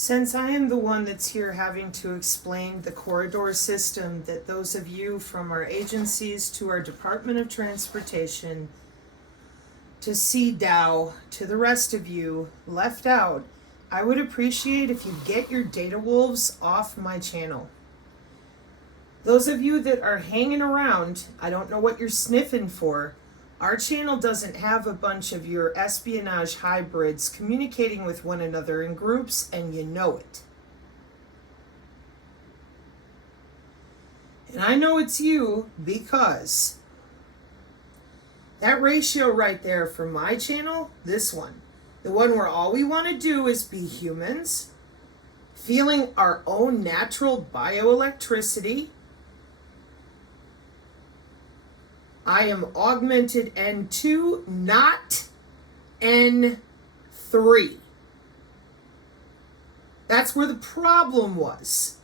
Since I am the one that's here having to explain the corridor system that those of you from our agencies to our Department of Transportation to CDOW to the rest of you left out, I would appreciate if you get your data wolves off my channel. Those of you that are hanging around, I don't know what you're sniffing for. Our channel doesn't have a bunch of your espionage hybrids communicating with one another in groups, and you know it. And I know it's you because that ratio right there for my channel, this one, the one where all we want to do is be humans, feeling our own natural bioelectricity. I am augmented N2, not N3. That's where the problem was.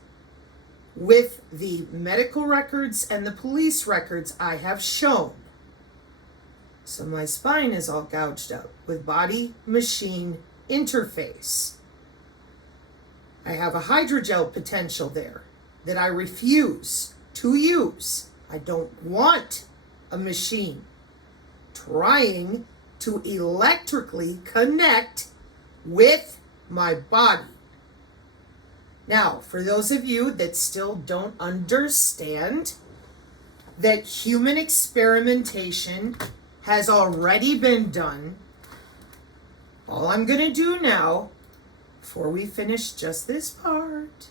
With the medical records and the police records I have shown. So my spine is all gouged up with body-machine interface. I have a hydrogel potential there that I refuse to use. I don't want a machine trying to electrically connect with my body. Now, for those of you that still don't understand that human experimentation has already been done, all I'm going to do now, before we finish just this part,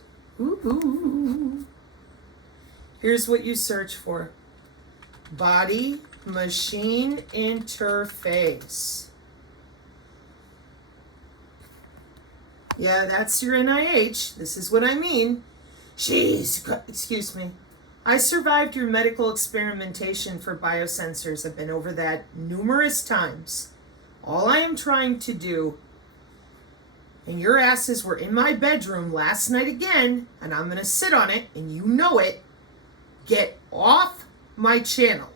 here's what you search for. Body-machine interface. Yeah, that's your NIH. This is what I mean. Excuse me. I survived your medical experimentation for biosensors. I've been over that numerous times. All I am trying to do, and your asses were in my bedroom last night again, and I'm going to sit on it, and you know it, get off my channel.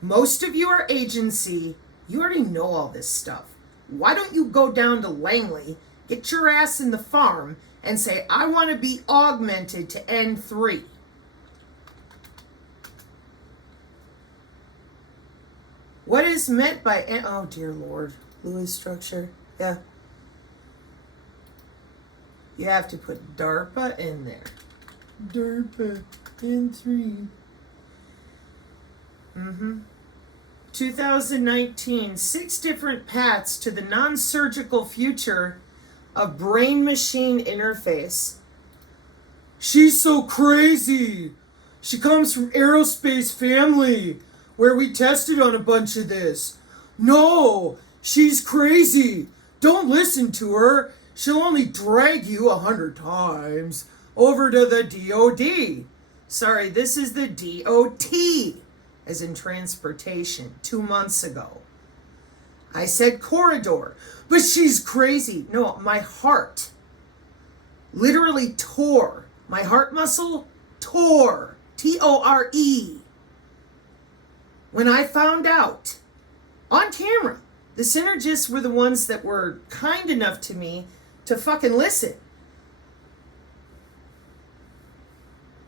Most of you are agency. You already know all this stuff. Why don't you go down to Langley, get your ass in the farm, and say, I want to be augmented to N3. What is meant by oh dear Lord, Lewis structure? Yeah. You have to put DARPA in there. DARPA N3. 2019, 6 different paths to the non-surgical future of brain-machine interface. She's so crazy. She comes from aerospace family where we tested on a bunch of this. No, she's crazy. Don't listen to her. She'll only drag you 100 times over to the DOD. Sorry, this is the DOT, as in transportation, 2 months ago. I said corridor, but she's crazy. No, my heart literally tore. My heart muscle tore. T-O-R-E. When I found out on camera, the synergists were the ones that were kind enough to me to fucking listen.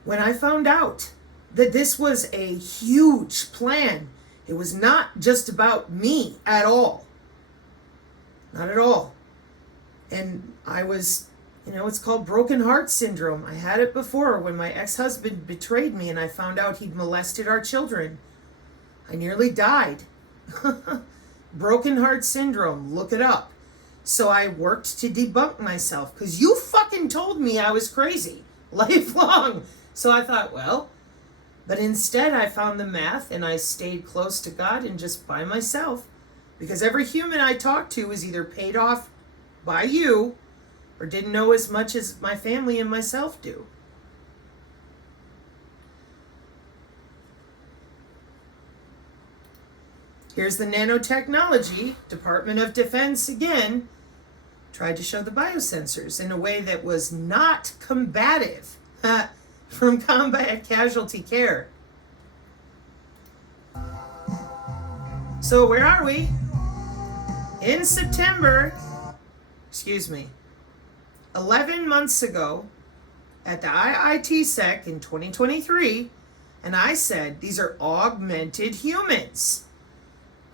When I found out that this was a huge plan, it was not just about me at all. Not at all. And I was, it's called broken heart syndrome. I had it before when my ex-husband betrayed me and I found out he'd molested our children. I nearly died. Broken heart syndrome, look it up. So I worked to debunk myself because you fucking told me I was crazy lifelong. So I thought, well, but instead I found the math and I stayed close to God and just by myself, because every human I talked to was either paid off by you or didn't know as much as my family and myself do. Here's the nanotechnology. Department of Defense again tried to show the biosensors in a way that was not combative from combat casualty care. So where are we? In September, excuse me, 11 months ago at the IITSEC in 2023, and I said, these are augmented humans.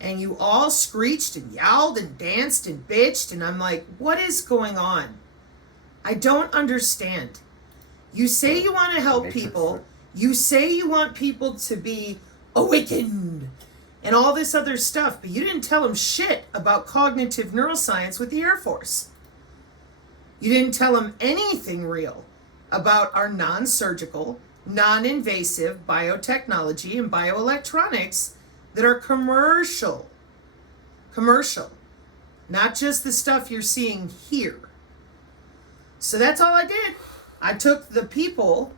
And you all screeched and yelled and danced and bitched, and I'm like, what is going on? I don't understand. You say you want to help people. You say you want people to be awakened and all this other stuff, but you didn't tell them shit about cognitive neuroscience with the Air Force. You didn't tell them anything real about our non-surgical, non-invasive biotechnology and bioelectronics that are commercial. Commercial. Not just the stuff you're seeing here. So that's all I did. I took the people,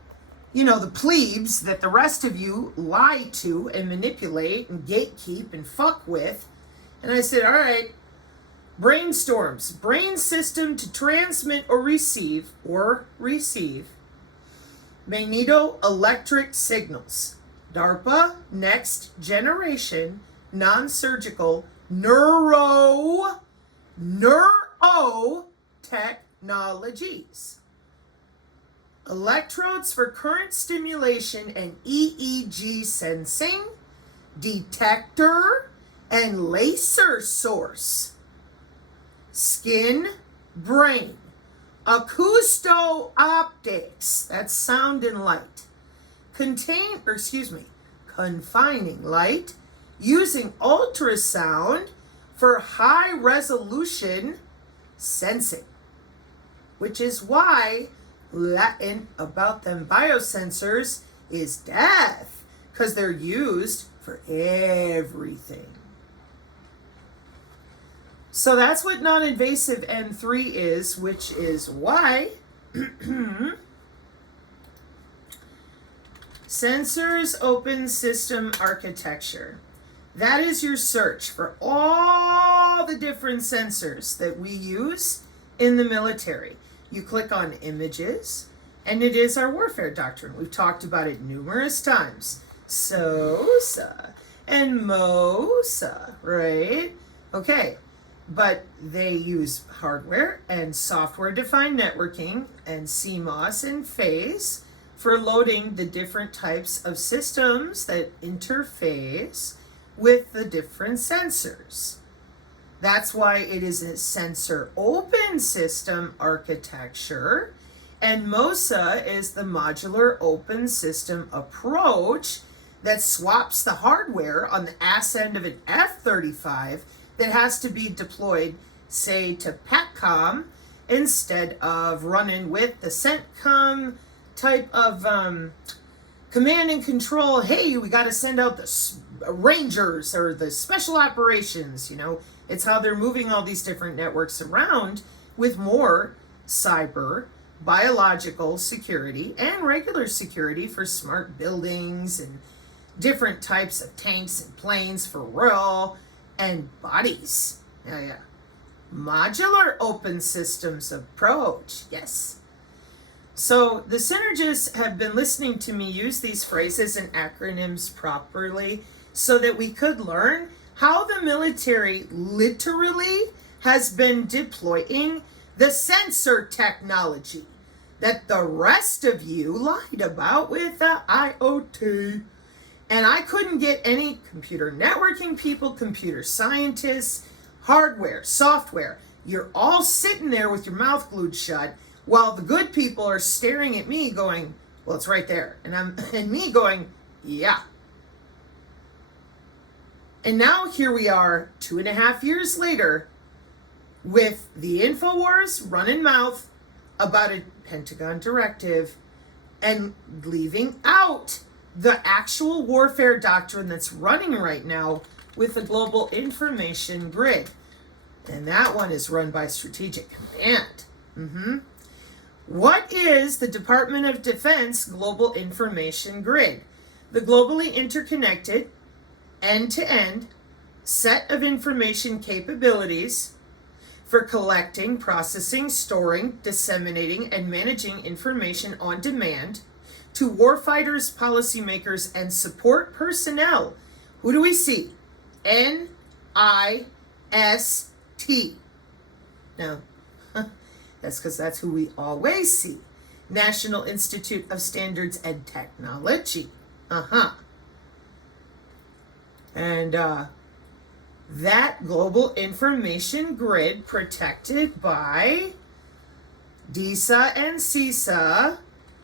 the plebes that the rest of you lie to and manipulate and gatekeep and fuck with. And I said, all right, brainstorms, brain system to transmit or receive magneto-electric signals. DARPA, next generation, non-surgical, neurotechnologies. Electrodes for current stimulation and EEG sensing, detector, and laser source. Skin, brain, acousto-optics, that's sound and light. Confining light using ultrasound for high resolution sensing, which is why Latin about them biosensors is death, because they're used for everything. So that's what non-invasive N3 is, which is why Sensors Open System Architecture. That is your search for all the different sensors that we use in the military. You click on images, and it is our warfare doctrine. We've talked about it numerous times. SOSA and MOSA, right? Okay, but they use hardware and software-defined networking and CMOS and phase for loading the different types of systems that interface with the different sensors. That's why it is a sensor open system architecture, and MOSA is the modular open system approach that swaps the hardware on the ass end of an F-35 that has to be deployed, say, to PACCOM instead of running with the CENTCOM type of command and control. Hey, we got to send out the Rangers or the special operations, It's how they're moving all these different networks around with more cyber, biological security, and regular security for smart buildings and different types of tanks and planes for real, and bodies. Yeah. Modular open systems approach. Yes. So the synergists have been listening to me use these phrases and acronyms properly so that we could learn how the military literally has been deploying the sensor technology that the rest of you lied about with the IoT. And I couldn't get any computer networking people, computer scientists, hardware, software. You're all sitting there with your mouth glued shut while the good people are staring at me going, well, it's right there. And me going, yeah. And now here we are 2.5 years later with the InfoWars running mouth about a Pentagon directive and leaving out the actual warfare doctrine that's running right now with the Global Information Grid. And that one is run by Strategic Command. What is the Department of Defense Global Information Grid? The globally interconnected, end-to-end set of information capabilities for collecting, processing, storing, disseminating, and managing information on demand to warfighters, policymakers, and support personnel. Who do we see? NIST. Now, That's because that's who we always see. National Institute of Standards and Technology. And that global information grid protected by DISA and CISA.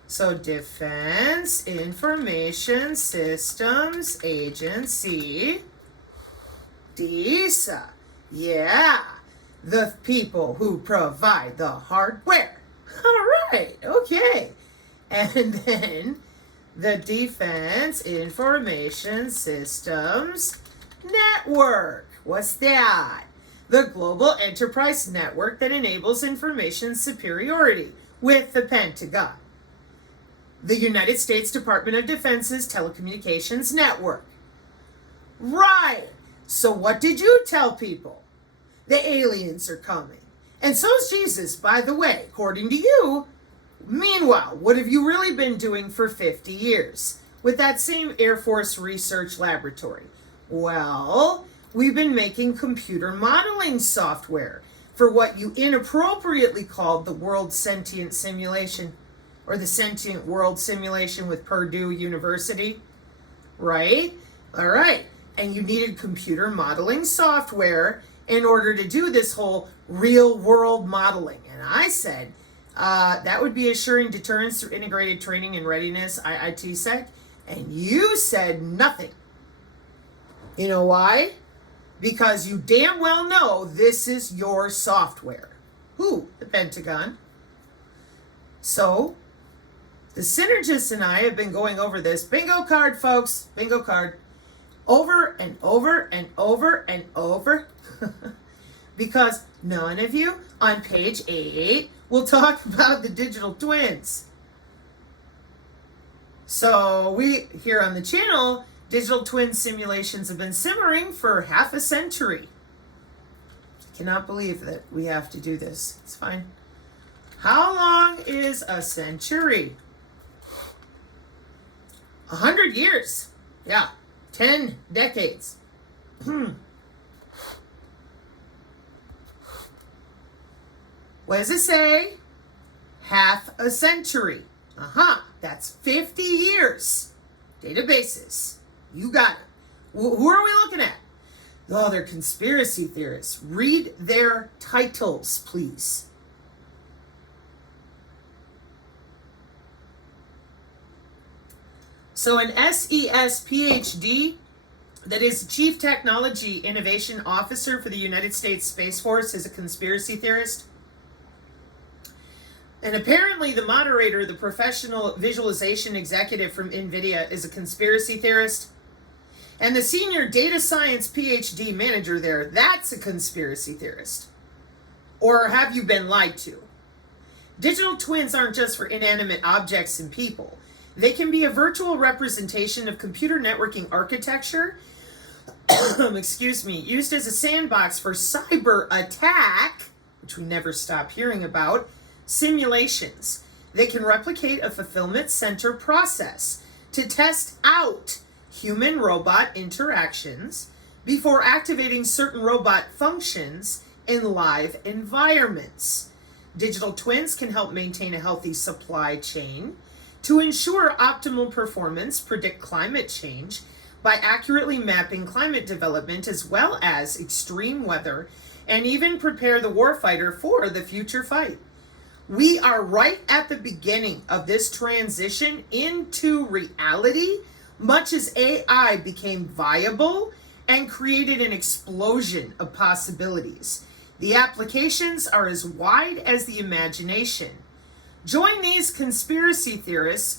So Defense Information Systems Agency. DISA. Yeah. The people who provide the hardware. All right. Okay. And then the Defense Information Systems Network. What's that? The global enterprise network that enables information superiority with the Pentagon. The United States Department of Defense's telecommunications network. Right. So what did you tell people? The aliens are coming. And so's Jesus, by the way, according to you. Meanwhile, what have you really been doing for 50 years with that same Air Force Research Laboratory? Well, we've been making computer modeling software for what you inappropriately called the World Sentient Simulation, or the Sentient World Simulation with Purdue University, right? All right. And you needed computer modeling software in order to do this whole real world modeling. And I said, that would be assuring deterrence through integrated training and readiness, IITSEC. And you said nothing. You know why? Because you damn well know this is your software. Who? The Pentagon. So, the synergists and I have been going over this. Bingo card, folks. Bingo card. Over and over and over and over. Because none of you on page 8 will talk about the digital twins. So we, here on the channel, digital twin simulations have been simmering for half a century. I cannot believe that we have to do this. It's fine. How long is a century? 100 years. Yeah. 10 decades. What does it say? Half a century. That's 50 years. Databases. You got it. Who are we looking at? Oh, they're conspiracy theorists. Read their titles, please. So an SES PhD, that is Chief Technology Innovation Officer for the United States Space Force, is a conspiracy theorist. And apparently the moderator, the professional visualization executive from NVIDIA, is a conspiracy theorist. And the senior data science PhD manager there, that's a conspiracy theorist. Or have you been lied to? Digital twins aren't just for inanimate objects and people. They can be a virtual representation of computer networking architecture, used as a sandbox for cyber attack, which we never stop hearing about, simulations. They can replicate a fulfillment center process to test out human-robot interactions before activating certain robot functions in live environments. Digital twins can help maintain a healthy supply chain to ensure optimal performance, predict climate change by accurately mapping climate development as well as extreme weather, and even prepare the warfighter for the future fight. We are right at the beginning of this transition into reality, much as AI became viable and created an explosion of possibilities. The applications are as wide as the imagination. Join these conspiracy theorists,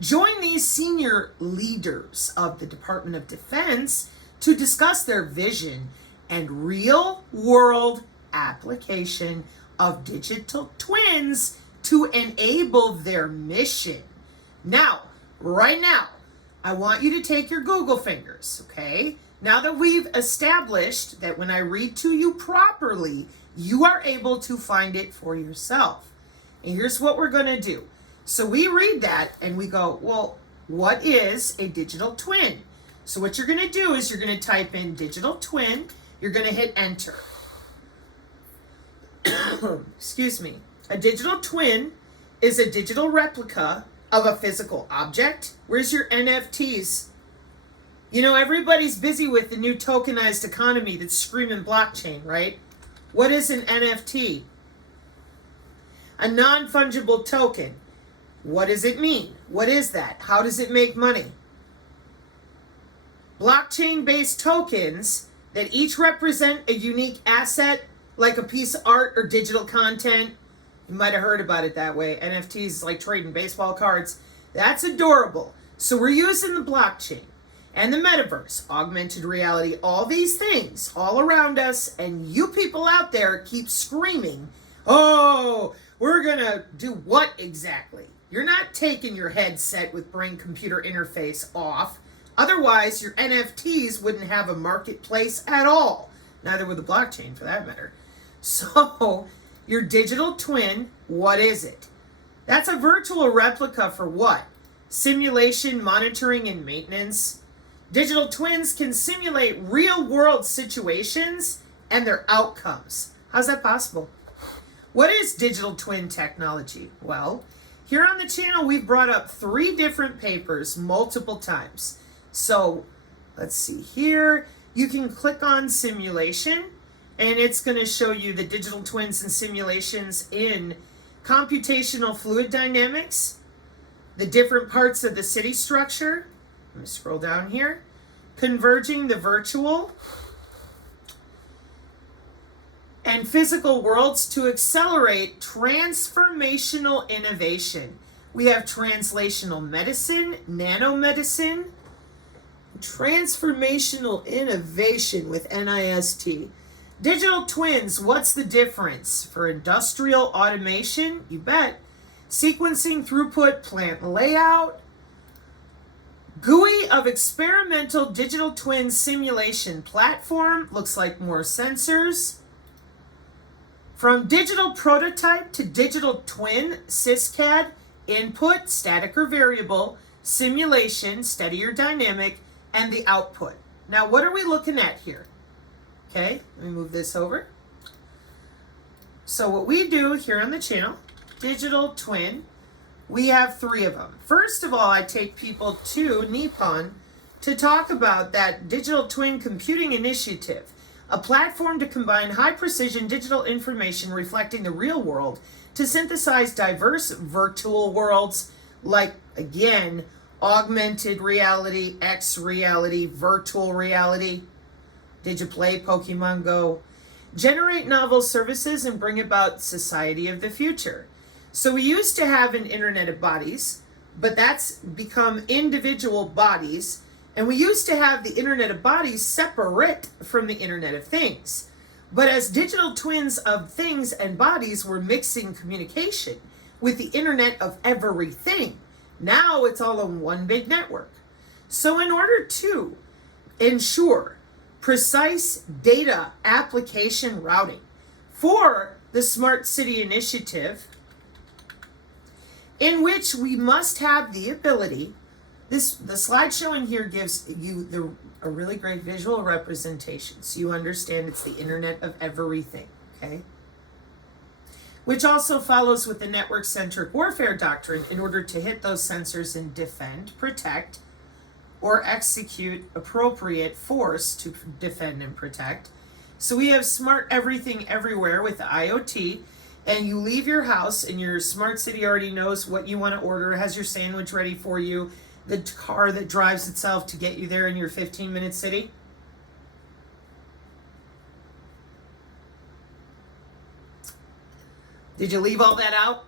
join these senior leaders of the Department of Defense to discuss their vision and real-world application of digital twins to enable their mission. Now, right now, I want you to take your Google fingers, okay? Now that we've established that when I read to you properly, you are able to find it for yourself. And here's what we're going to do. So we read that and we go, well, what is a digital twin? So what you're going to do is you're going to type in digital twin. You're going to hit enter. Excuse me. A digital twin is a digital replica of a physical object. Where's your NFTs? You know, everybody's busy with the new tokenized economy that's screaming blockchain, right? What is an NFT? A non-fungible token. What does it mean? What is that? How does it make money? Blockchain-based tokens that each represent a unique asset, like a piece of art or digital content. You might have heard about it that way. NFTs is like trading baseball cards. That's adorable. So we're using the blockchain and the metaverse, augmented reality, all these things all around us, and you people out there keep screaming, oh, we're gonna do what exactly? You're not taking your headset with brain-computer interface off. Otherwise, your NFTs wouldn't have a marketplace at all. Neither would the blockchain, for that matter. So, your digital twin, what is it? That's a virtual replica for what? Simulation, monitoring, and maintenance. Digital twins can simulate real-world situations and their outcomes. How's that possible? What is digital twin technology? Well, here on the channel, we've brought up 3 different papers multiple times. So, let's see here. You can click on simulation, and it's going to show you the digital twins and simulations in computational fluid dynamics, the different parts of the city structure. Let me scroll down here. Converging the virtual and physical worlds to accelerate transformational innovation. We have translational medicine, nanomedicine, transformational innovation with NIST. Digital twins, what's the difference? For industrial automation, you bet. Sequencing throughput, plant layout. GUI of experimental digital twin simulation platform, looks like more sensors. From digital prototype to digital twin, SysCAD, input, static or variable, simulation, steady or dynamic, and the output. Now, what are we looking at here? Okay, let me move this over. So what we do here on the channel, digital twin, we have 3 of them. First of all, I take people to Nippon to talk about that digital twin computing initiative, a platform to combine high-precision digital information reflecting the real world to synthesize diverse virtual worlds like, again, augmented reality, X reality, virtual reality. Did you play Pokemon Go? Generate novel services and bring about society of the future. So we used to have an internet of bodies, but that's become individual bodies. And we used to have the internet of bodies separate from the internet of things. But as digital twins of things and bodies were mixing communication with the internet of everything, now it's all on one big network. So in order to ensure precise data application routing for the Smart City Initiative, in which we must have the ability, the slide showing here gives you a really great visual representation so you understand it's the internet of everything, okay? Which also follows with the network-centric warfare doctrine in order to hit those sensors and defend, protect, or execute appropriate force to defend and protect. So we have smart everything everywhere with the IoT, and you leave your house and your smart city already knows what you want to order, has your sandwich ready for you, the car that drives itself to get you there in your 15-minute city. Did you leave all that out?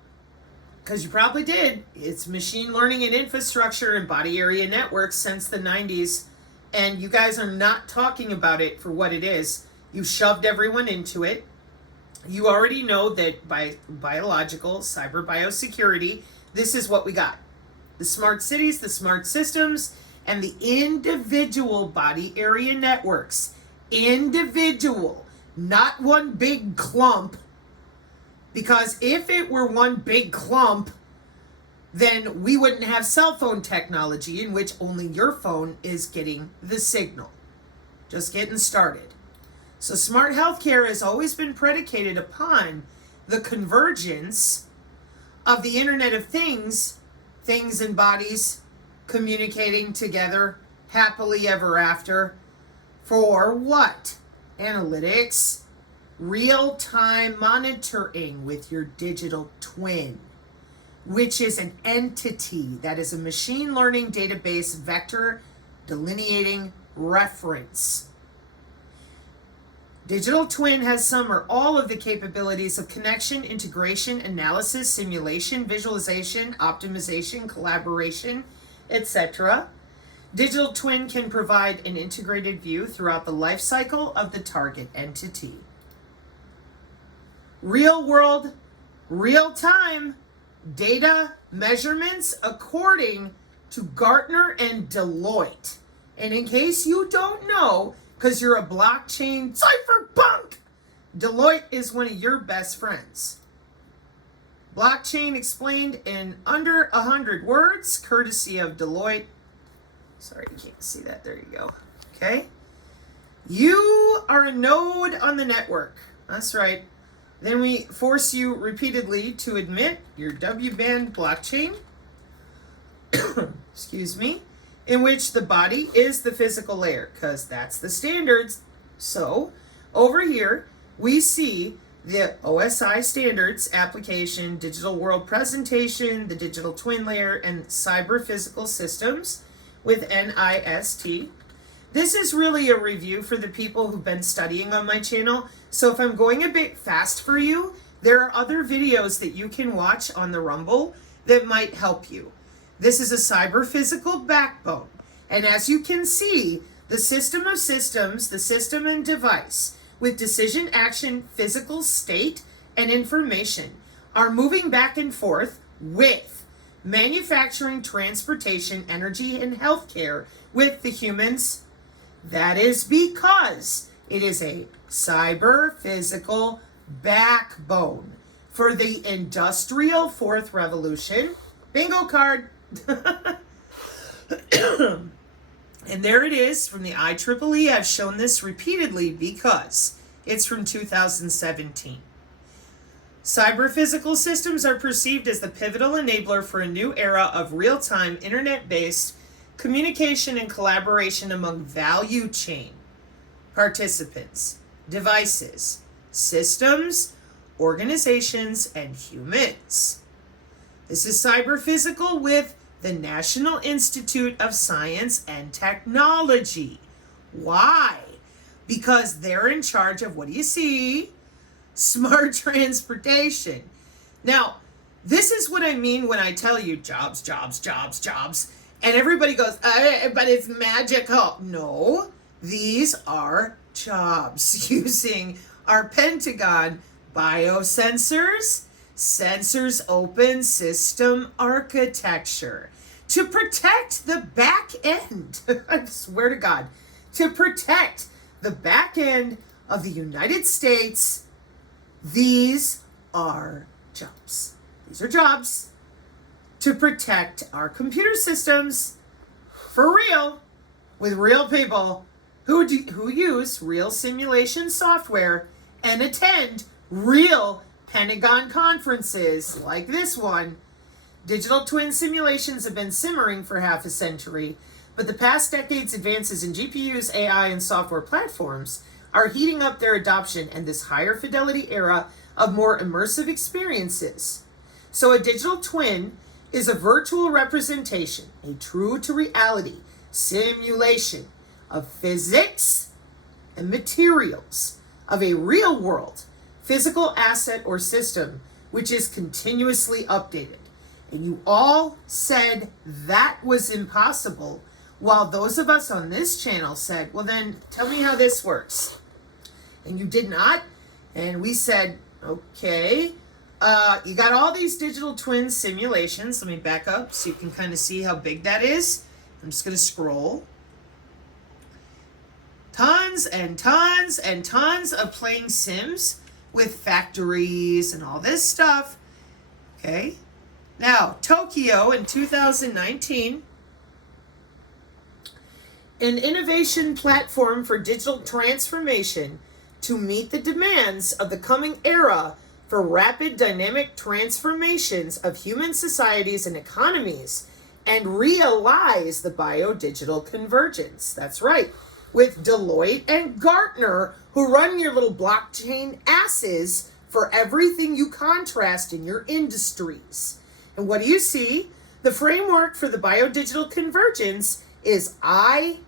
Because you probably did. It's machine learning and infrastructure and body area networks since the 90s, and you guys are not talking about it for what it is. You shoved everyone into it. You already know that by biological, cyber biosecurity, this is what we got. The smart cities, the smart systems, and the individual body area networks. Individual, not one big clump. Because if it were one big clump, then we wouldn't have cell phone technology in which only your phone is getting the signal. Just getting started. So smart healthcare has always been predicated upon the convergence of the Internet of Things, things and bodies communicating together happily ever after. For what? Analytics, real-time monitoring with your digital twin, which is an entity that is a machine learning database vector delineating reference. Digital twin has some or all of the capabilities of connection, integration, analysis, simulation, visualization, optimization, collaboration, etc. Digital twin can provide an integrated view throughout the life cycle of the target entity. Real world, real time data measurements according to Gartner and Deloitte. And in case you don't know, because you're a blockchain cypherpunk, Deloitte is one of your best friends. Blockchain explained in under 100 words, courtesy of Deloitte. Sorry, you can't see that. There you go. Okay. You are a node on the network. That's right. Then we force you repeatedly to admit your W-band blockchain, excuse me, in which the body is the physical layer, because that's the standards. So over here, we see the OSI standards application, digital world presentation, the digital twin layer, and cyberphysical systems with NIST. This is really a review for the people who've been studying on my channel. So if I'm going a bit fast for you, there are other videos that you can watch on the Rumble that might help you. This is a cyberphysical backbone. And as you can see, the system of systems, the system and device, with decision, action, physical state, and information are moving back and forth with manufacturing, transportation, energy, and healthcare with the humans. That is because it is a cyber-physical backbone for the industrial fourth revolution. Bingo card. And there it is from the IEEE. I've shown this repeatedly because it's from 2017. Cyber-physical systems are perceived as the pivotal enabler for a new era of real-time, internet-based communication and collaboration among value chain participants, devices, systems, organizations, and humans. This is cyber-physical with the National Institute of Science and Technology. Why? Because they're in charge of, what do you see? Smart transportation. Now, this is what I mean when I tell you jobs, jobs, jobs, jobs. And everybody goes, but it's magical. No, these are jobs using our Pentagon biosensors, sensors open system architecture to protect the back end. I swear to God, to protect the back end of the United States. These are jobs. These are jobs to protect our computer systems for real, with real people who use real simulation software and attend real Pentagon conferences like this one. Digital twin simulations have been simmering for half a century, but the past decade's advances in GPUs, AI, and software platforms are heating up their adoption and this higher fidelity era of more immersive experiences. So a digital twin is a virtual representation, a true to reality simulation of physics and materials of a real world physical asset or system which is continuously updated. And you all said that was impossible, while those of us on this channel said, well then tell me how this works. And you did not. And we said, okay, you got all these digital twin simulations. Let me back up so you can kind of see how big that is. I'm just going to scroll. Tons and tons and tons of playing Sims with factories and all this stuff. Okay. Now, Tokyo in 2019, an innovation platform for digital transformation to meet the demands of the coming era for rapid dynamic transformations of human societies and economies and realize the biodigital convergence. That's right. With Deloitte and Gartner, who run your little blockchain asses for everything you contrast in your industries. And what do you see? The framework for the biodigital convergence is ICT.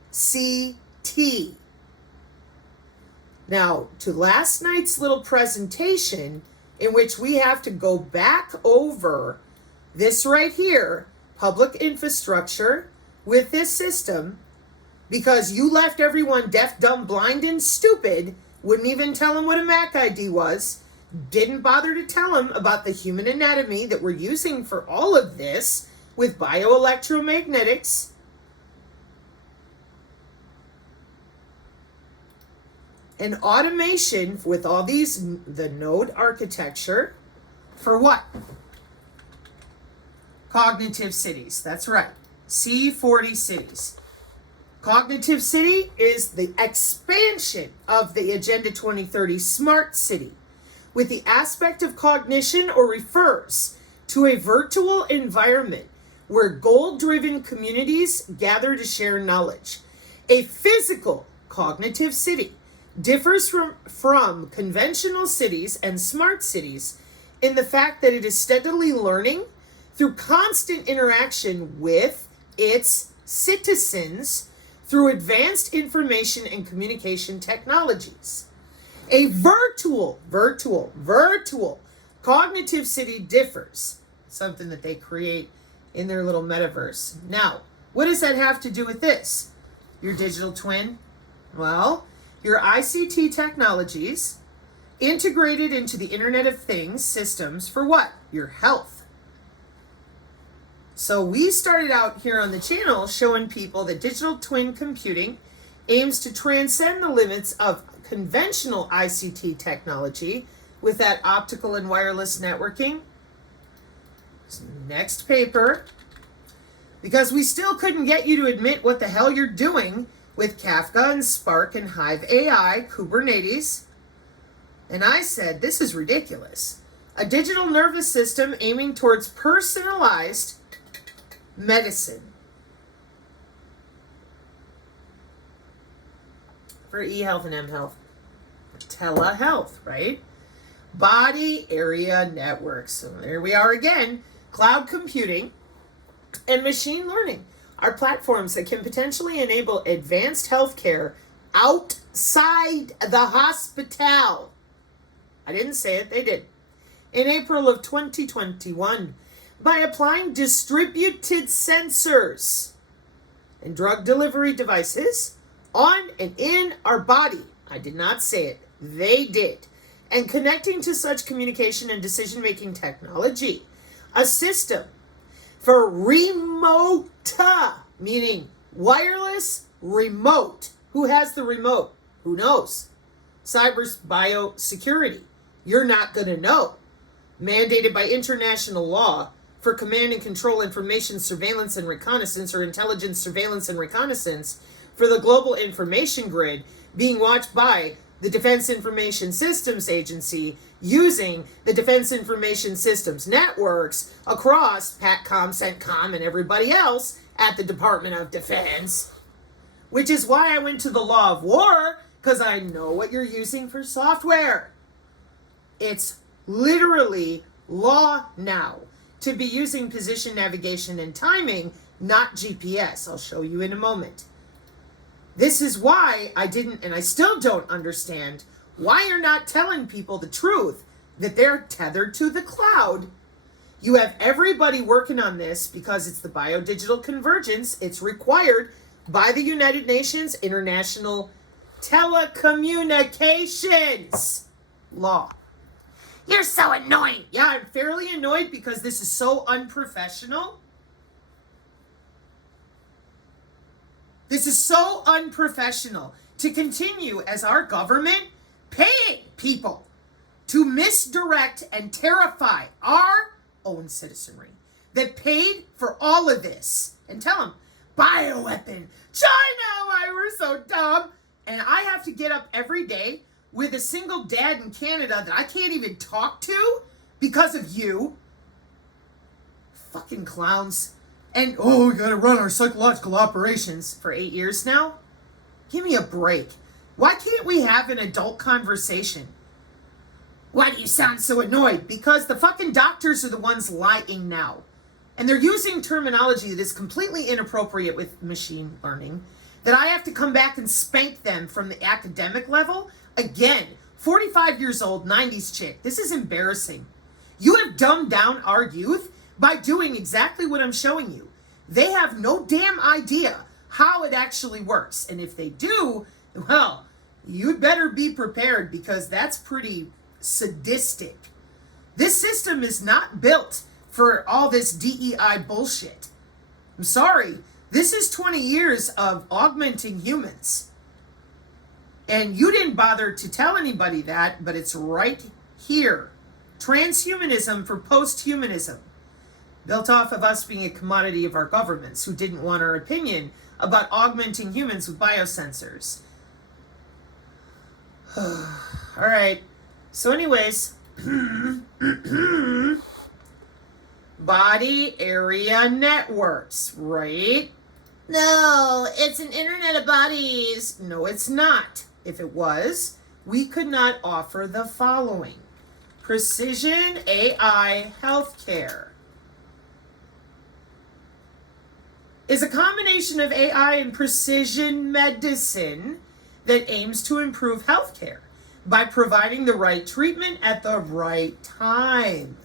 Now, to last night's little presentation, in which we have to go back over this right here, public infrastructure with this system, because you left everyone deaf, dumb, blind, and stupid, wouldn't even tell them what a MAC ID was, didn't bother to tell them about the human anatomy that we're using for all of this with bioelectromagnetics. And automation with all these, the node architecture, for what? Cognitive cities, that's right. C40 cities. Cognitive city is the expansion of the Agenda 2030 smart city with the aspect of cognition, or refers to a virtual environment where goal-driven communities gather to share knowledge. A physical cognitive city differs from conventional cities and smart cities in the fact that it is steadily learning through constant interaction with its citizens through advanced information and communication technologies. A virtual cognitive city differs, something that they create in their little metaverse. Now, what does that have to do with this? Your digital twin? Well, your ICT technologies integrated into the Internet of Things systems for what? Your health. So we started out here on the channel showing people that digital twin computing aims to transcend the limits of conventional ICT technology with that optical and wireless networking. Next paper. Because we still couldn't get you to admit what the hell you're doing with Kafka and Spark and Hive AI, Kubernetes. And I said, this is ridiculous. A digital nervous system aiming towards personalized medicine. For e-health and m-health. Telehealth, right? Body area networks. So there we are again. Cloud computing and machine learning are platforms that can potentially enable advanced healthcare outside the hospital. I didn't say it, they did. In April of 2021, by applying distributed sensors and drug delivery devices on and in our body. I did not say it, they did. And connecting to such communication and decision-making technology, a system for remote, meaning wireless remote. Who has the remote? Who knows? Cyber biosecurity. You're not going to know. Mandated by international law for command and control information surveillance and reconnaissance, or intelligence surveillance and reconnaissance for the global information grid being watched by the Defense Information Systems Agency using the Defense Information Systems networks across PATCOM, CENTCOM, and everybody else at the Department of Defense. Which is why I went to the law of war, because I know what you're using for software. It's literally law now to be using position, navigation, and timing, not GPS. I'll show you in a moment. This is why I didn't, and I still don't understand, why you're not telling people the truth, that they're tethered to the cloud. You have everybody working on this because it's the biodigital convergence. It's required by the United Nations International Telecommunications Law. You're so annoying. Yeah, I'm fairly annoyed because this is so unprofessional. This is so unprofessional to continue as our government paying people to misdirect and terrify our own citizenry that paid for all of this. And tell them, bioweapon, China, why we're so dumb. And I have to get up every day with a single dad in Canada that I can't even talk to because of you. Fucking clowns. And, oh, we gotta run our psychological operations for 8 years now? Give me a break. Why can't we have an adult conversation? Why do you sound so annoyed? Because the fucking doctors are the ones lying now. And they're using terminology that is completely inappropriate with machine learning, that I have to come back and spank them from the academic level. Again, 45 years old, 90s chick. This is embarrassing. You have dumbed down our youth by doing exactly what I'm showing you. They have no damn idea how it actually works. And if they do, well, you'd better be prepared, because that's pretty sadistic. This system is not built for all this DEI bullshit. I'm sorry. This is 20 years of augmenting humans. And you didn't bother to tell anybody that, but it's right here. Transhumanism for post-humanism. Built off of us being a commodity of our governments who didn't want our opinion about augmenting humans with biosensors. All right. So anyways, body area networks, right? No, it's an internet of bodies. No, it's not. If it was, we could not offer the following. Precision AI healthcare is a combination of AI and precision medicine that aims to improve healthcare by providing the right treatment at the right time.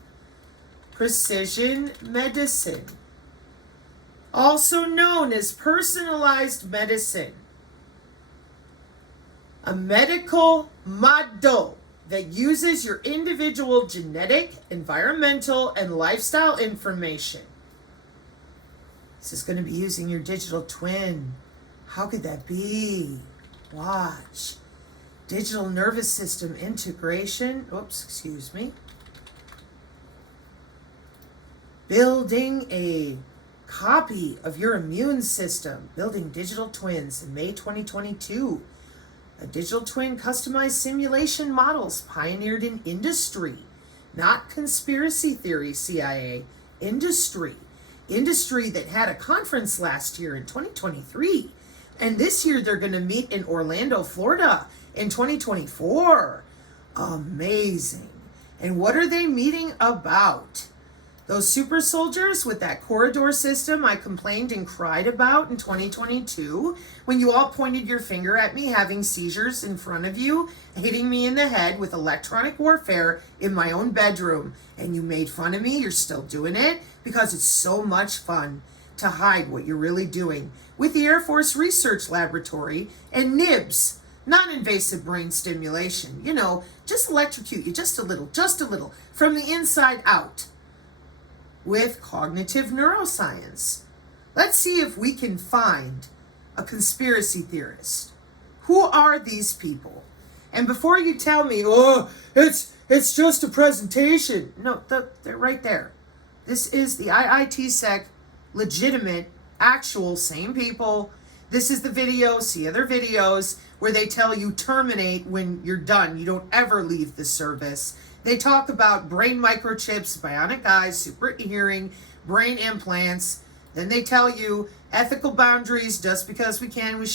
Precision medicine, also known as personalized medicine, a medical model that uses your individual genetic, environmental, and lifestyle information. This is going to be using your digital twin. How could that be? Watch. Digital nervous system integration. Oops, excuse me. Building a copy of your immune system. Building digital twins in May 2022. A digital twin customized simulation models pioneered in industry. Not conspiracy theory, CIA. Industry. Industry that had a conference last year in 2023. And this year they're going to meet in Orlando, Florida in 2024. Amazing. And what are they meeting about? Those super soldiers with that corridor system I complained and cried about in 2022, when you all pointed your finger at me having seizures in front of you, hitting me in the head with electronic warfare in my own bedroom, and you made fun of me. You're still doing it because it's so much fun to hide what you're really doing with the Air Force Research Laboratory and NIBS, non-invasive brain stimulation. You know, just electrocute you just a little from the inside out with cognitive neuroscience. Let's see if we can find a conspiracy theorist. Who are these people? And before you tell me, oh, it's just a presentation. No, they're right there. This is the IIT-Sec, legitimate, actual, same people. This is the video, see other videos, where they tell you terminate when you're done. You don't ever leave the service. They talk about brain microchips, bionic eyes, super hearing, brain implants. Then they tell you ethical boundaries, just because we can,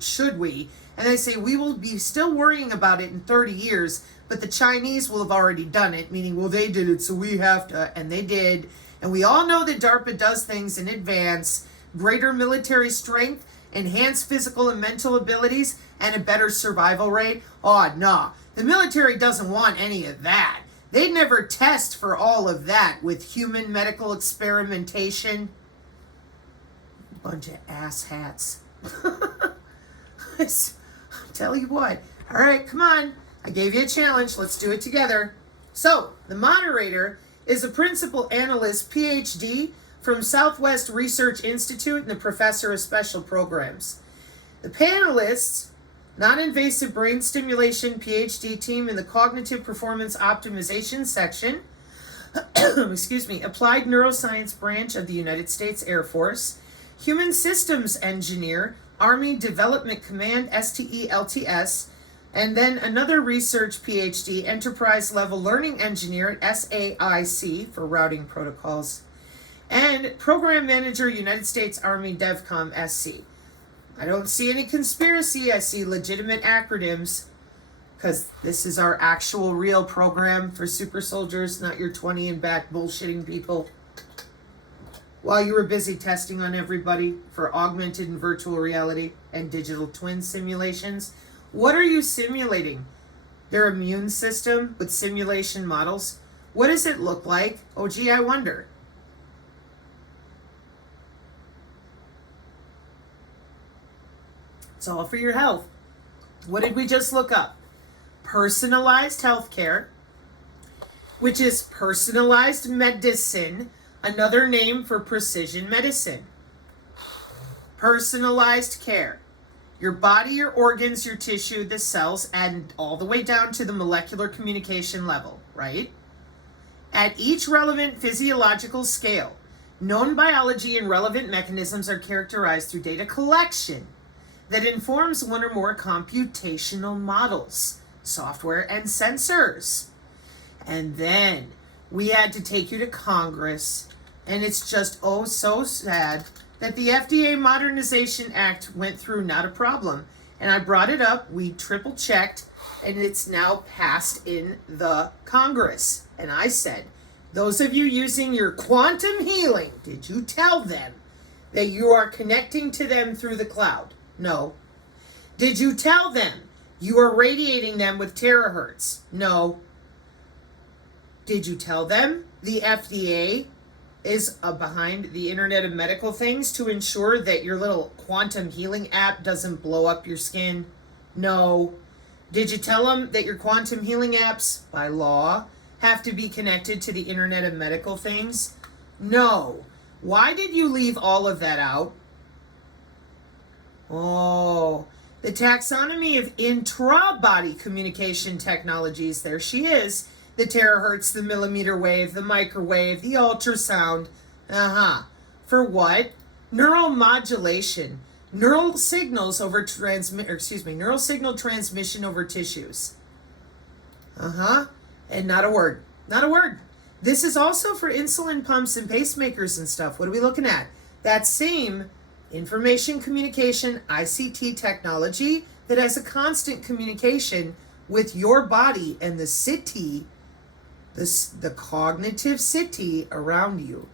should we. And they say we will be still worrying about it in 30 years, but the Chinese will have already done it, meaning, well, they did it, so we have to, and they did. And we all know that DARPA does things in advance. Greater military strength, enhanced physical and mental abilities, and a better survival rate. Oh, nah. The military doesn't want any of that. They'd never test for all of that with human medical experimentation. Bunch of asshats. I'll tell you what. All right, come on. I gave you a challenge. Let's do it together. So, the moderator is a principal analyst, PhD, from Southwest Research Institute and the professor of special programs. The panelists, non-invasive brain stimulation PhD team in the cognitive performance optimization section, excuse me, applied neuroscience branch of the United States Air Force, human systems engineer, Army Development Command, STELTS, And then another research PhD, enterprise level learning engineer at SAIC for routing protocols. And program manager, United States Army DevCom SC. I don't see any conspiracy. I see legitimate acronyms, because this is our actual real program for super soldiers, not your 20 and back bullshitting people. While you were busy testing on everybody for augmented and virtual reality and digital twin simulations, what are you simulating? Their immune system with simulation models? What does it look like? Oh, gee, I wonder. It's all for your health. What did we just look up? Personalized healthcare, which is personalized medicine, another name for precision medicine. Personalized care. Your body, your organs, your tissue, the cells, and all the way down to the molecular communication level, right? At each relevant physiological scale, known biology and relevant mechanisms are characterized through data collection that informs one or more computational models, software, and sensors. And then we had to take you to Congress, and it's just oh so sad that the FDA Modernization Act went through, not a problem. And I brought it up, we triple checked, and it's now passed in the Congress. And I said, those of you using your quantum healing, did you tell them that you are connecting to them through the cloud? No. Did you tell them you are radiating them with terahertz? No. Did you tell them the FDA is behind the Internet of Medical Things to ensure that your little quantum healing app doesn't blow up your skin? No. Did you tell them that your quantum healing apps, by law, have to be connected to the Internet of Medical Things? No. Why did you leave all of that out? Oh, the taxonomy of intra-body communication technologies. There she is. The terahertz, the millimeter wave, the microwave, the ultrasound. For what? Neuromodulation. Neural signals over neural signal transmission over tissues. And not a word. Not a word. This is also for insulin pumps and pacemakers and stuff. What are we looking at? That same information communication ICT technology that has a constant communication with your body and the city, the cognitive city around you.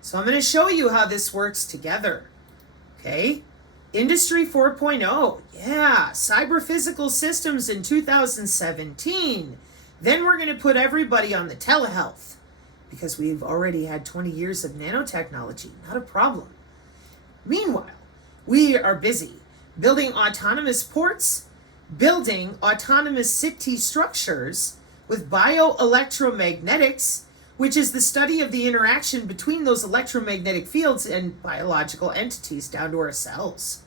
So I'm going to show you how this works together. Okay? Industry 4.0. Yeah, cyberphysical systems in 2017. Then we're going to put everybody on the telehealth because we've already had 20 years of nanotechnology. Not a problem. Meanwhile, we are busy building autonomous ports, building autonomous city structures with bioelectromagnetics, which is the study of the interaction between those electromagnetic fields and biological entities down to our cells.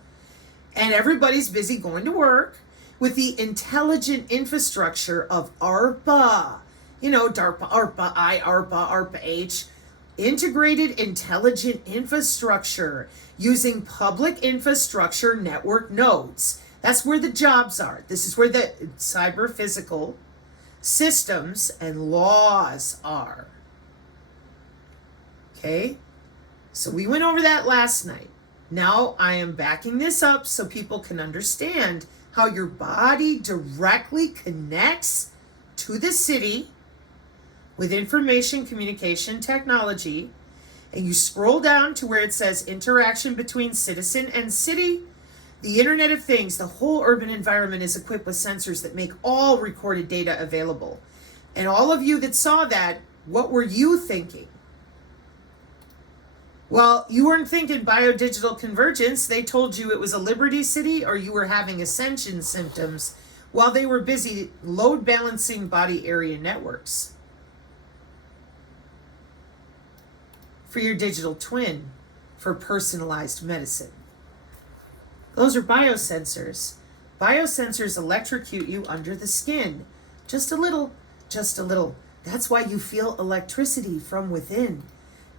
And everybody's busy going to work with the intelligent infrastructure of ARPA. You know, DARPA, ARPA, IARPA, ARPA-H. Integrated intelligent infrastructure using public infrastructure network nodes. That's where the jobs are. This is where the cyber-physical systems and laws are. Okay? So we went over that last night. Now I am backing this up so people can understand how your body directly connects to the city with information communication technology. And you scroll down to where it says interaction between citizen and city. The Internet of Things, the whole urban environment is equipped with sensors that make all recorded data available. And all of you that saw that, what were you thinking? Well, you weren't thinking biodigital convergence. They told you it was a Liberty City, or you were having ascension symptoms while they were busy load balancing body area networks. For your digital twin, for personalized medicine. Those are biosensors. Biosensors electrocute you under the skin. Just a little, just a little. That's why you feel electricity from within.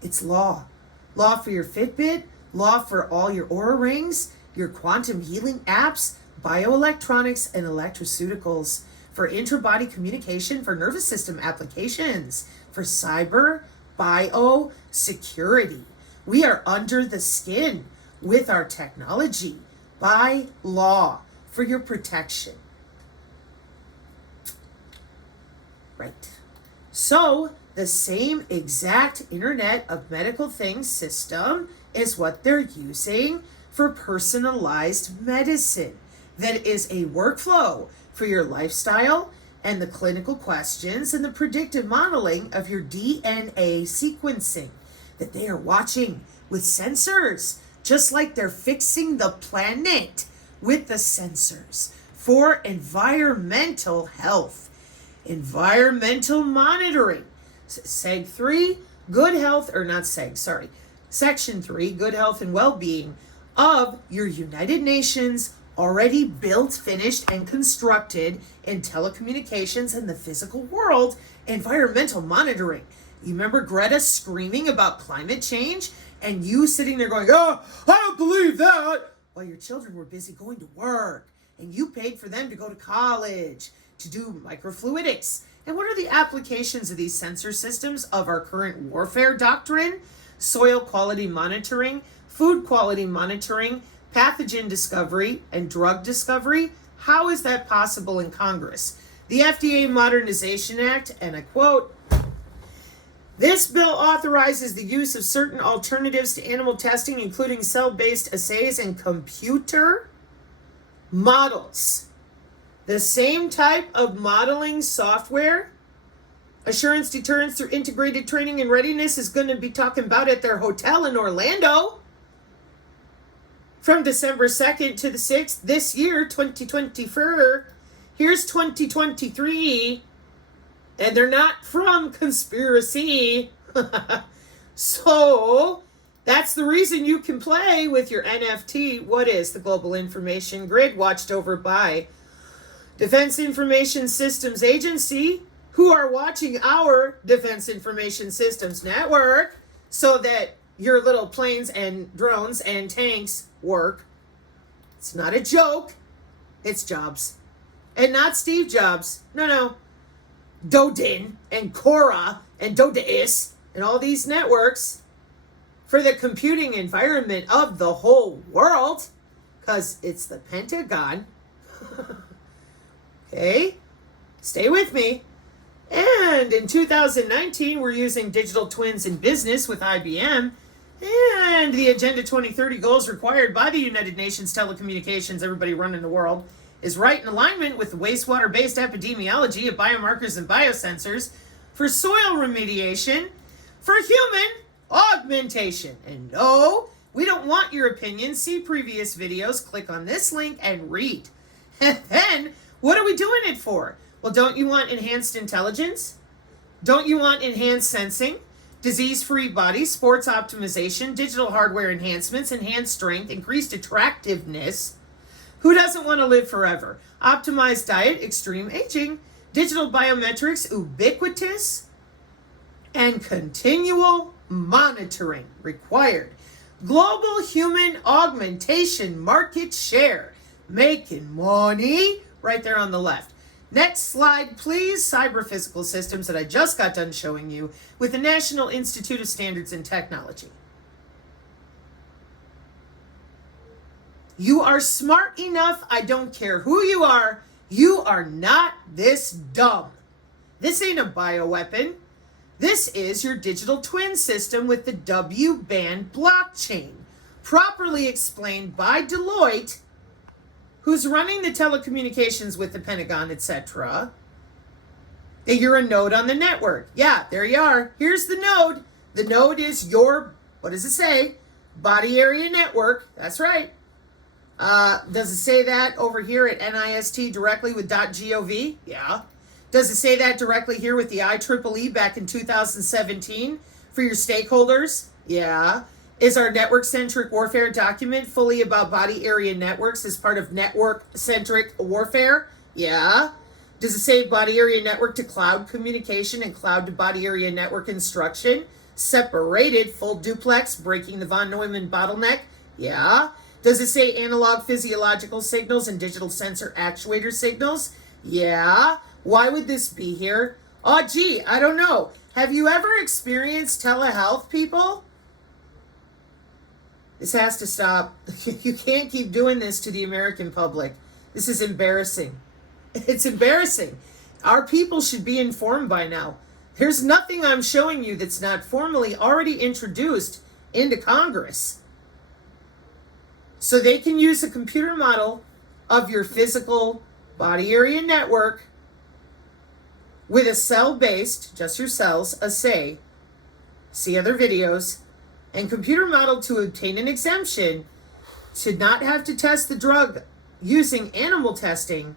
It's law. Law for your Fitbit, law for all your Oura rings, your quantum healing apps, bioelectronics, and electroceuticals, for intra-body communication, for nervous system applications, for cyber, bio, security. We are under the skin with our technology by law for your protection. Right. So the same exact Internet of Medical Things system is what they're using for personalized medicine. That is a workflow for your lifestyle and the clinical questions and the predictive modeling of your DNA sequencing that they are watching with sensors, just like they're fixing the planet with the sensors for environmental health, environmental monitoring. Seg 3, good health, or not Seg, sorry, Section 3, good health and well-being of your United Nations already built, finished, and constructed in telecommunications and the physical world, environmental monitoring. You remember Greta screaming about climate change and you sitting there going, oh, I don't believe that, while your children were busy going to work and you paid for them to go to college to do microfluidics. And what are the applications of these sensor systems of our current warfare doctrine? Soil quality monitoring, food quality monitoring, pathogen discovery, and drug discovery. How is that possible in Congress? The FDA Modernization Act, and I quote, this bill authorizes the use of certain alternatives to animal testing, including cell-based assays and computer models. The same type of modeling software, assurance deterrence through integrated training and readiness, is going to be talking about at their hotel in Orlando from December 2nd to the 6th this year, 2024. Here's 2023, and they're not from conspiracy. So that's the reason you can play with your NFT. What is the Global Information Grid, watched over by Defense Information Systems Agency, who are watching our Defense Information Systems Network so that your little planes and drones and tanks work. It's not a joke. It's Jobs. And not Steve Jobs. No. Dodin and Cora and Dodeus and all these networks for the computing environment of the whole world, because it's the Pentagon. Okay? Stay with me. And in 2019, we're using digital twins in business with IBM. And the Agenda 2030 goals required by the United Nations Telecommunications, everybody running the world, is right in alignment with the wastewater-based epidemiology of biomarkers and biosensors for soil remediation for human augmentation. And no, we don't want your opinion. See previous videos, click on this link, and read. And then, what are we doing it for? Well, don't you want enhanced intelligence? Don't you want enhanced sensing? Disease-free bodies, sports optimization, digital hardware enhancements, enhanced strength, increased attractiveness. Who doesn't want to live forever? Optimized diet, extreme aging, digital biometrics, ubiquitous, and continual monitoring required. Global human augmentation market share. Making money right there on the left. Next slide, please. Cyberphysical systems that I just got done showing you with the National Institute of Standards and Technology. You are smart enough, I don't care who you are not this dumb. This ain't a bioweapon. This is your digital twin system with the W-band blockchain, properly explained by Deloitte, who's running the telecommunications with the Pentagon, etc. That you're a node on the network. Yeah, there you are. Here's the node. The node is your, what does it say? Body area network. That's right. Does it say that over here at NIST directly with .gov? Yeah. Does it say that directly here with the IEEE back in 2017 for your stakeholders? Yeah. Is our network-centric warfare document fully about body area networks as part of network-centric warfare? Yeah. Does it say body area network to cloud communication and cloud to body area network instruction? separated full duplex, breaking the von Neumann bottleneck? Yeah. Does it say analog physiological signals and digital sensor actuator signals? Yeah. Why would this be here? Oh, gee, I don't know. Have you ever experienced telehealth, people? This has to stop. You can't keep doing this to the American public. This is embarrassing. It's embarrassing. Our people should be informed by now. There's nothing I'm showing you that's not formally already introduced into Congress. So they can use a computer model of your physical body area network with a cell-based, just your cells, assay, see other videos, and computer model to obtain an exemption to not have to test the drug using animal testing.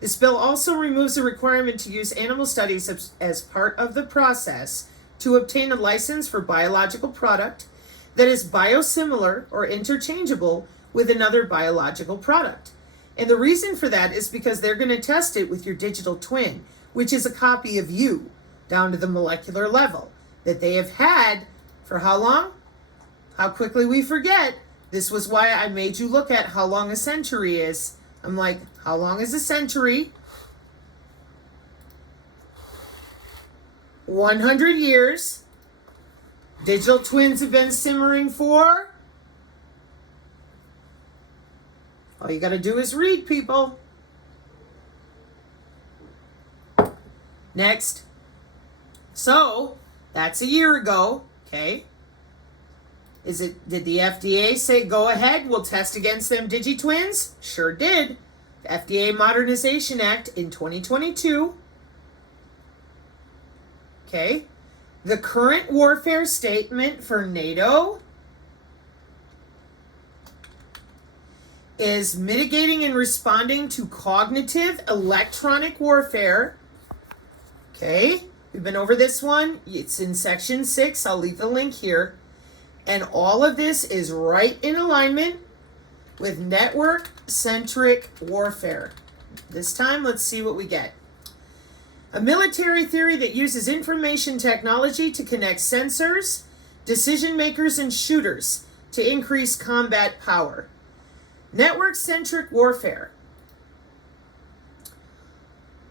This bill also removes the requirement to use animal studies as part of the process to obtain a license for biological product that is biosimilar or interchangeable with another biological product. And the reason for that is because they're going to test it with your digital twin, which is a copy of you down to the molecular level that they have had for how long? How quickly we forget. This was why I made you look at how long a century is. I'm like, how long is a century? 100 years. Digital twins have been simmering for. All you got to do is read, people. Next. So, that's a year ago, okay? Did the FDA say, go ahead, we'll test against them DigiTwins? Sure did. The FDA Modernization Act in 2022. Okay. The current warfare statement for NATO is mitigating and responding to cognitive electronic warfare. Okay. We've been over this one. It's in section 6. I'll leave the link here. And all of this is right in alignment with network-centric warfare. This time, let's see what we get. A military theory that uses information technology to connect sensors, decision makers, and shooters to increase combat power. Network-centric warfare,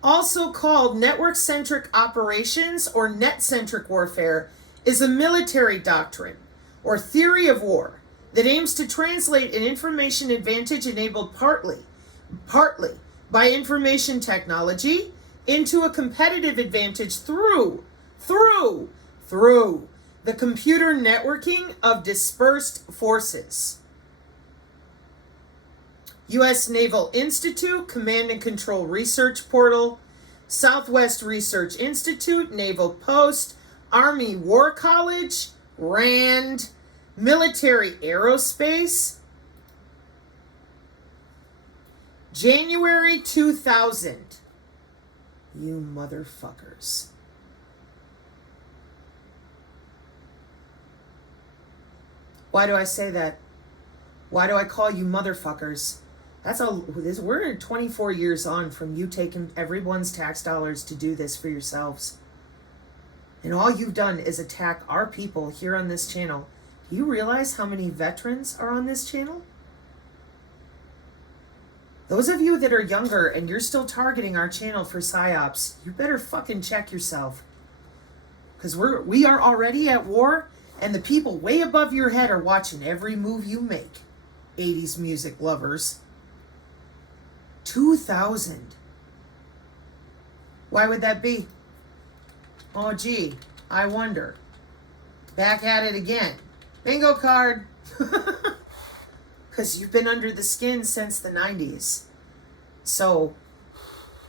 also called network-centric operations or net-centric warfare, is a military doctrine or theory of war that aims to translate an information advantage enabled partly by information technology into a competitive advantage through the computer networking of dispersed forces. U.S. Naval Institute, Command and Control Research Portal, Southwest Research Institute, Naval Post, Army War College, RAND, Military Aerospace, January 2000. You motherfuckers. Why do I say that? Why do I call you motherfuckers? We're 24 years on from you taking everyone's tax dollars to do this for yourselves. And all you've done is attack our people here on this channel. Do you realize how many veterans are on this channel? Those of you that are younger and you're still targeting our channel for PsyOps, you better fucking check yourself. Because we are already at war, and the people way above your head are watching every move you make. 80s music lovers. 2000. Why would that be? Oh, gee, I wonder. Back at it again. Bingo card. Because you've been under the skin since the 90s. So,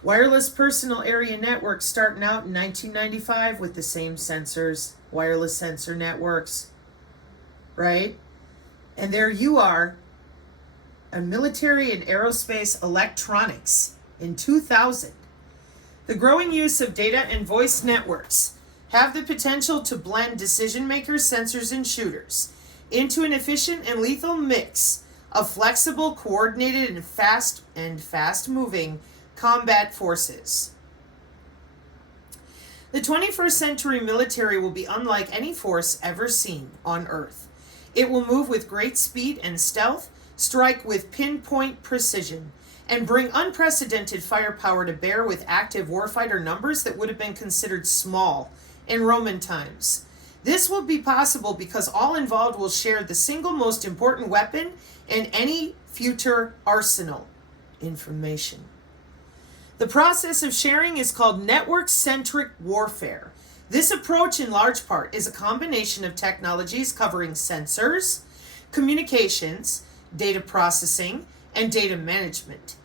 wireless personal area networks starting out in 1995 with the same sensors, wireless sensor networks, right? And there you are, a military and aerospace electronics in 2000. The growing use of data and voice networks have the potential to blend decision makers, sensors, and shooters into an efficient and lethal mix of flexible, coordinated, and fast-moving combat forces. The 21st century military will be unlike any force ever seen on Earth. It will move with great speed and stealth, strike with pinpoint precision, and bring unprecedented firepower to bear with active warfighter numbers that would have been considered small in Roman times. This will be possible because all involved will share the single most important weapon in any future arsenal: information. The process of sharing is called network-centric warfare. This approach, in large part, is a combination of technologies covering sensors, communications, data processing, and data management.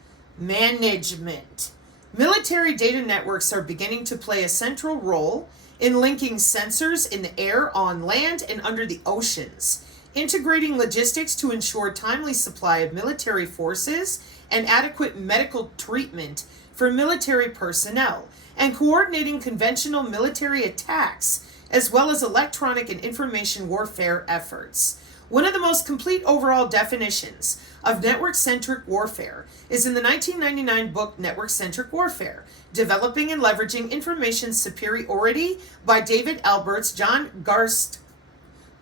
Military data networks are beginning to play a central role in linking sensors in the air, on land, and under the oceans, integrating logistics to ensure timely supply of military forces and adequate medical treatment for military personnel, and coordinating conventional military attacks, as well as electronic and information warfare efforts. One of the most complete overall definitions of network-centric warfare is in the 1999 book Network-Centric Warfare, Developing and Leveraging Information Superiority by David Alberts, John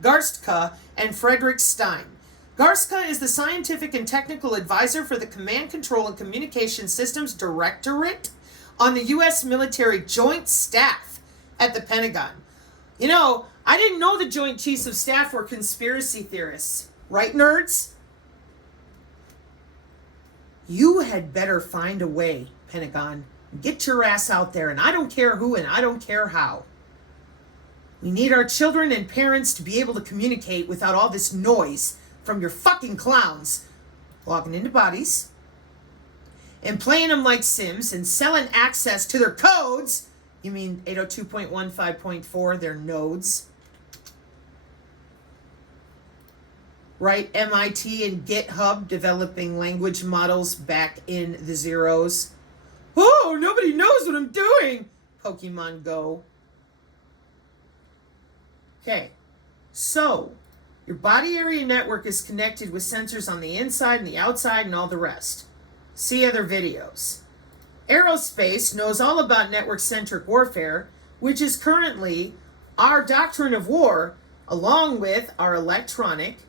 Garstka, and Frederick Stein. Garstka is the scientific and technical advisor for the Command, Control, and Communication Systems Directorate on the U.S. Military Joint Staff at the Pentagon. You know, I didn't know the Joint Chiefs of Staff were conspiracy theorists. Right, nerds? You had better find a way, Pentagon. Get your ass out there, and I don't care who and I don't care how. We need our children and parents to be able to communicate without all this noise from your fucking clowns logging into bodies and playing them like Sims and selling access to their codes. You mean 802.15.4, their nodes? Right, MIT and GitHub developing language models back in the zeros. Oh, nobody knows what I'm doing. Pokemon Go. Okay, so your body area network is connected with sensors on the inside and the outside and all the rest. See other videos. Aerospace knows all about network-centric warfare, which is currently our doctrine of war, along with our electronic,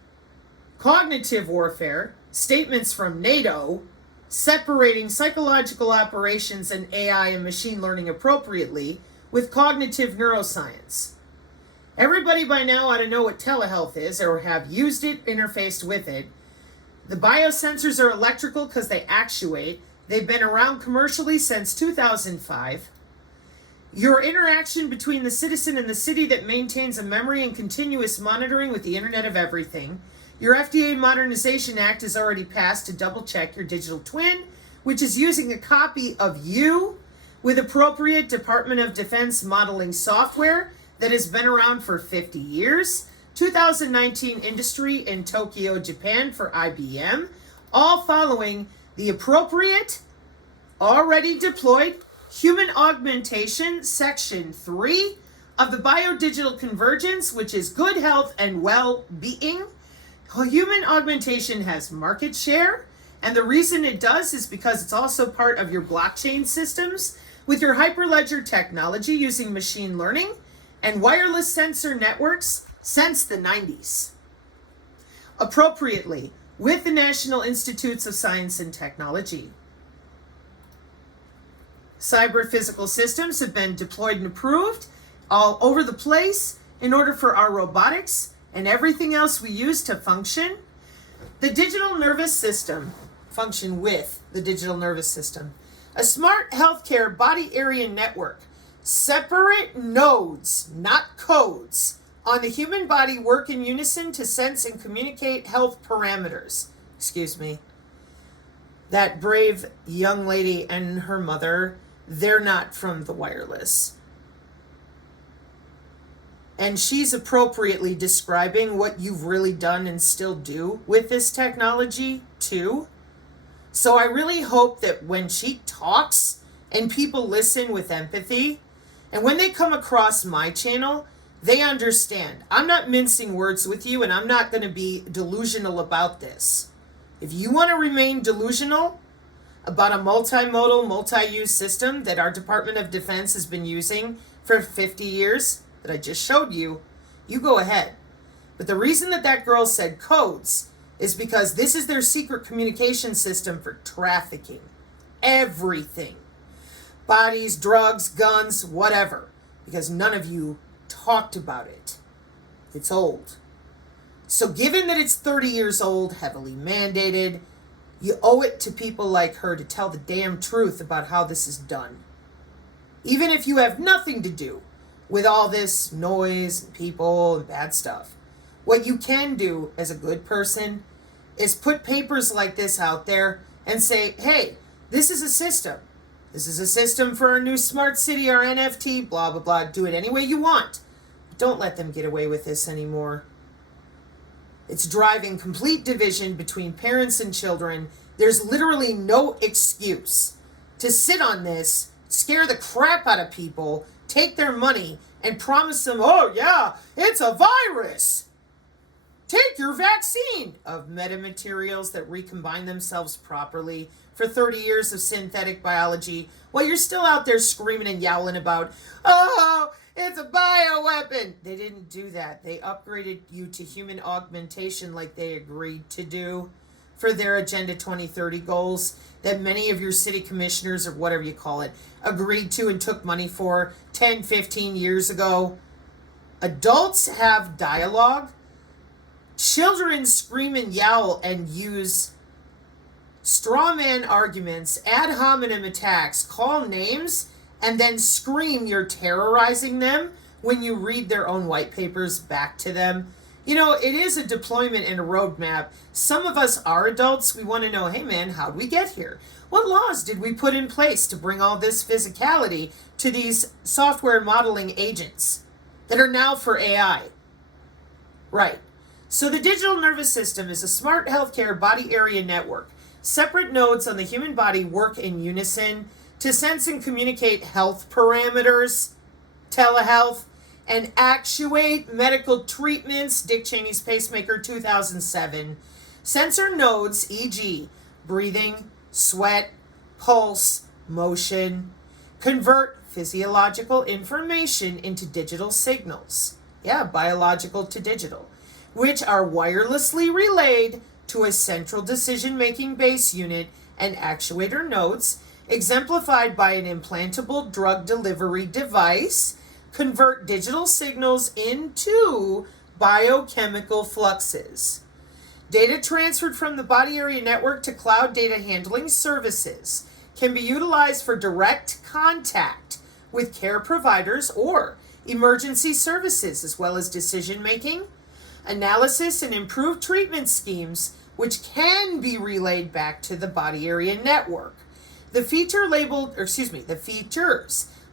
cognitive warfare, statements from NATO, separating psychological operations and AI and machine learning appropriately with cognitive neuroscience. Everybody by now ought to know what telehealth is or have used it, interfaced with it. The biosensors are electrical because they actuate. They've been around commercially since 2005. Your interaction between the citizen and the city that maintains a memory and continuous monitoring with the Internet of Everything. Your FDA Modernization Act has already passed to double check your digital twin, which is using a copy of you with appropriate Department of Defense modeling software that has been around for 50 years. 2019 industry in Tokyo, Japan for IBM, all following the appropriate, already deployed human augmentation section 3 of the biodigital convergence, which is good health and well-being. Human augmentation has market share, and the reason it does is because it's also part of your blockchain systems with your hyperledger technology using machine learning and wireless sensor networks since the 90s. Appropriately, with the National Institutes of Science and Technology. Cyberphysical systems have been deployed and approved all over the place in order for our robotics and everything else we use to function. The digital nervous system, function with the digital nervous system. A smart healthcare body area network. Separate nodes, not codes, on the human body work in unison to sense and communicate health parameters. Excuse me. That brave young lady and her mother, they're not from the wireless. And she's appropriately describing what you've really done and still do with this technology, too. So I really hope that when she talks and people listen with empathy, and when they come across my channel, they understand. I'm not mincing words with you, and I'm not going to be delusional about this. If you want to remain delusional about a multimodal, multi-use system that our Department of Defense has been using for 50 years that I just showed you, you go ahead. But the reason that that girl said codes is because this is their secret communication system for trafficking. Everything. Bodies, drugs, guns, whatever. Because none of you talked about it. It's old. So given that it's 30 years old, heavily mandated, you owe it to people like her to tell the damn truth about how this is done. Even if you have nothing to do with all this noise, and people, and bad stuff. What you can do as a good person is put papers like this out there and say, hey, this is a system. This is a system for our new smart city, our NFT, blah, blah, blah. Do it any way you want. Don't let them get away with this anymore. It's driving complete division between parents and children. There's literally no excuse to sit on this, scare the crap out of people, take their money, and promise them, oh yeah, it's a virus. Take your vaccine of metamaterials that recombine themselves properly for 30 years of synthetic biology while you're still out there screaming and yowling about, oh, it's a bioweapon. They didn't do that. They upgraded you to human augmentation like they agreed to do for their Agenda 2030 goals that many of your city commissioners or whatever you call it agreed to and took money for 10, 15 years ago. Adults have dialogue. Children scream and yowl and use straw man arguments, ad hominem attacks, call names, and then scream you're terrorizing them when you read their own white papers back to them. You know, it is a deployment and a roadmap. Some of us are adults. We want to know, hey man, how'd we get here? What laws did we put in place to bring all this physicality to these software modeling agents that are now for AI? Right. So the digital nervous system is a smart healthcare body area network. Separate nodes on the human body work in unison to sense and communicate health parameters, telehealth, and actuate medical treatments. Dick Cheney's pacemaker, 2007. Sensor nodes, e.g., breathing, sweat, pulse, motion, convert physiological information into digital signals. Yeah, biological to digital, which are wirelessly relayed to a central decision-making base unit and actuator nodes, exemplified by an implantable drug delivery device, convert digital signals into biochemical fluxes. Data transferred from the body area network to cloud data handling services can be utilized for direct contact with care providers or emergency services, as well as decision-making, analysis, and improved treatment schemes, which can be relayed back to the body area network. The features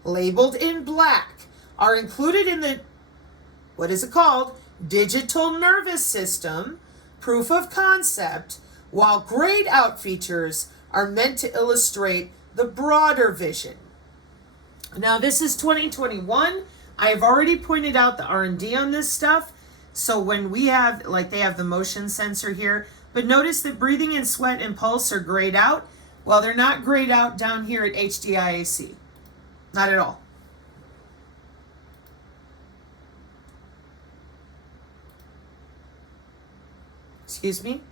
labeled in black are included in the, what is it called? Digital nervous system, proof of concept, while grayed out features are meant to illustrate the broader vision. Now this is 2021. I have already pointed out the R&D on this stuff. So when we have, like they have the motion sensor here, but notice that breathing and sweat and pulse are grayed out. Well, they're not grayed out down here at HDIAC. Not at all. Excuse me?